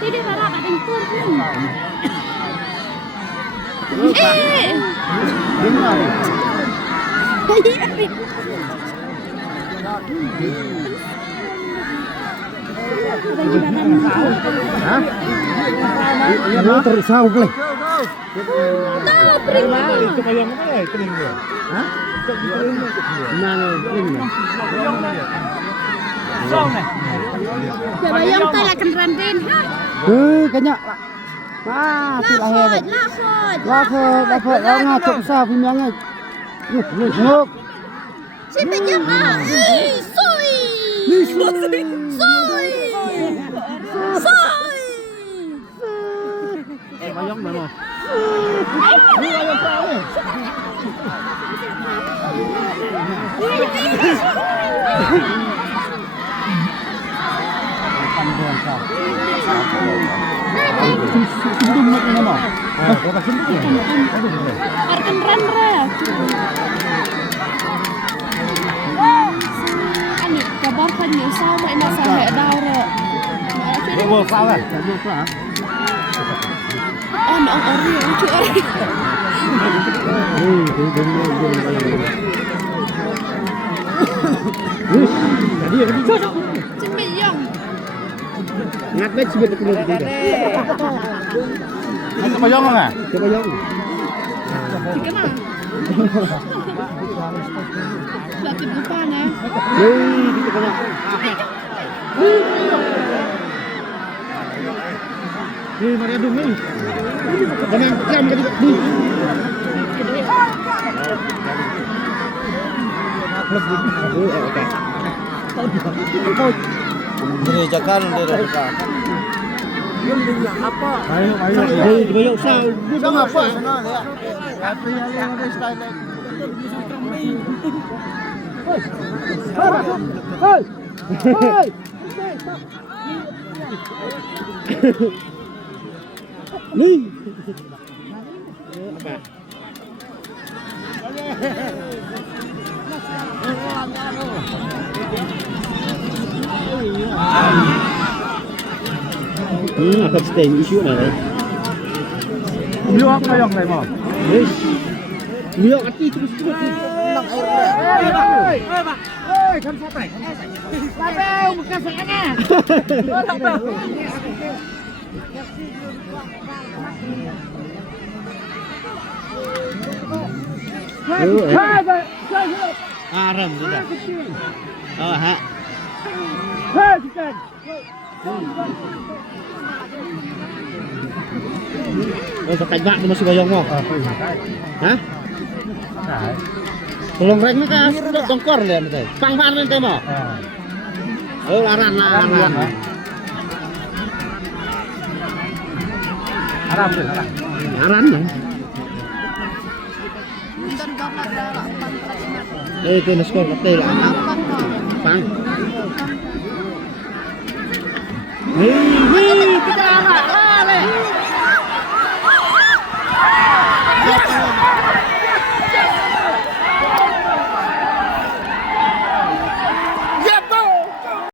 Tidak harap ada yang turun. Hah? Iya terus sao kali. Itu kayak apa ya? Kening dia. Hah? Nang kening. Coba yang tak kendaraan Ben. Kanya. Mati lahir. Lafot. Ngacok sa pimyangnya. Nguk. Si penyam Soi. Bayang dah mau. Anh cả bóp phân nhiều sao vậy mà sao hệ đau rồi. Vô sao rồi? Ông ở riêng chữa đi. Chuẩn bị dùng. Ngắt đấy chỉ biết được cái gì. Anh có bayong không à? Có bayong. Thì cái nào? Là tìm của con nè. Đi cái nào? Đi mà ra đúng đi. Cái này xem cái đi. Gerejakan dari dekat. Ayo. Di bayong sao? Bukan apa sana ya. Apa yang ada style. Hei. Nih. Apa? Akan stay isu này. Beliau apa yang lain mau? Beliau hati terus. Nang air. Kan santai. Lapel bekas sana. Aram sudah. Oh, ha. Oh, pakai bak masih bayang mau. Hah? Tolong rek nika dongkor le nika. Pang-pang nanti mau. Oh, laran. Aran ya. Itu skor hotel. Pang. Hei.